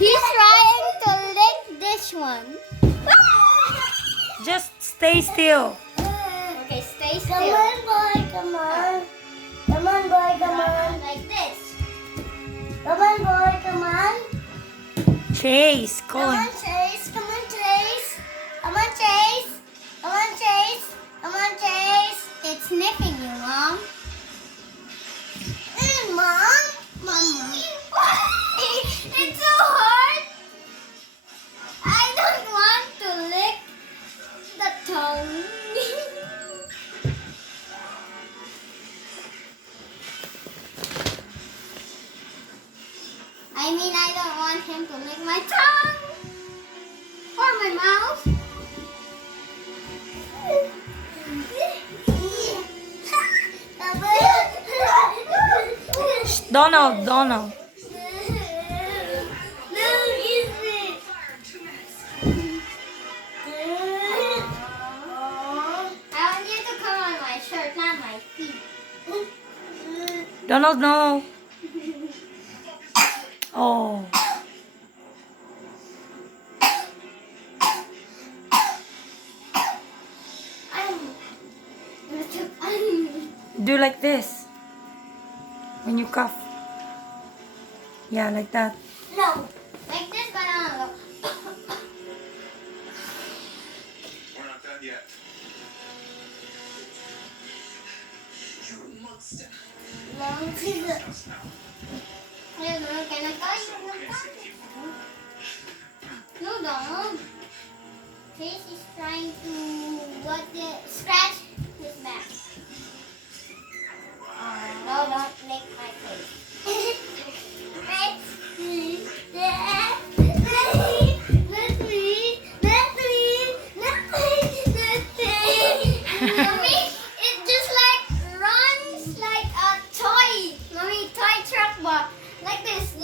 He's trying to lick this one. Just stay still. Okay, stay still. Come on, boy, come on. Come on, boy, come on. Like this. Come on, boy, come on. Chase, Come go. on, Chase. Come on, Chase. Come on, Chase. Come on, Chase. Come on, Chase. It's sniffing you, Mom. Mom. Mama. It's so hard. I don't want to lick the tongue. I mean, I don't want him to lick my tongue or my mouth. Donald, Donald. I want you to come on my shirt, not my feet. Donald, no. Oh. Do like this. When you cough. Yeah, like that. No, like this, but I don't We're not done yet. You monster. Us now. No, don't. Chase is trying to scratch his back. No, don't lick my face. Mommy, it just like runs like a toy. Mommy, toy truck, but like this.